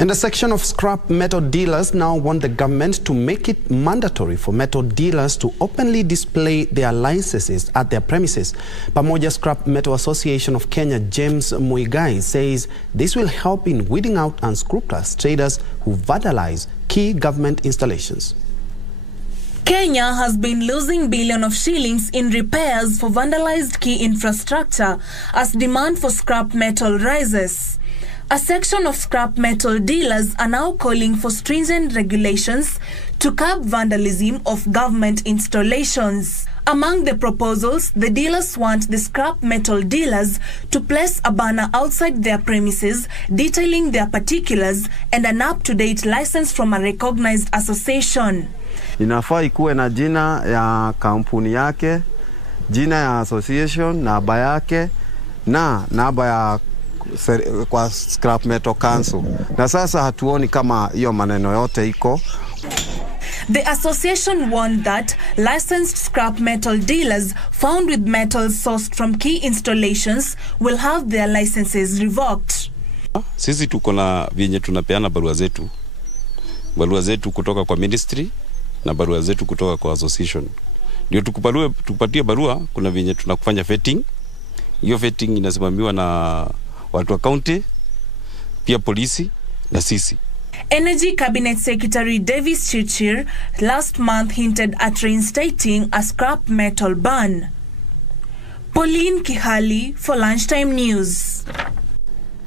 And a section of scrap metal dealers now want the government to make it mandatory for metal dealers to openly display their licenses at their premises. Pamoja Scrap Metal Association of Kenya, James Muigai, says this will help in weeding out unscrupulous traders who vandalize key government installations. Kenya has been losing billions of shillings in repairs for vandalized key infrastructure as demand for scrap metal rises. A section of scrap metal dealers are now calling for stringent regulations to curb vandalism of government installations. Among the proposals, the dealers want the scrap metal dealers to place a banner outside their premises detailing their particulars and an up-to-date license from a recognized association. Inafaa ikuwe na jina ya kampuni yake, jina ya association, namba yake na namba ya kwa Scrap Metal Council. Na sasa hatuoni kama hiyo maneno yote iko. The association warned that licensed scrap metal dealers found with metals sourced from key installations will have their licenses revoked. Sisi tuko na vyenye tunapeana barua zetu kutoka kwa ministry na barua zetu kutoka kwa association. Ndio tukupatie barua, kuna vyenye tunakufanya vetting. Hiyo vetting inasimamiwa na watu wa county, pia polisi na sisi. Energy Cabinet Secretary Davis Chichir last month hinted at reinstating a scrap metal ban. Pauline Kihali for Lunchtime News.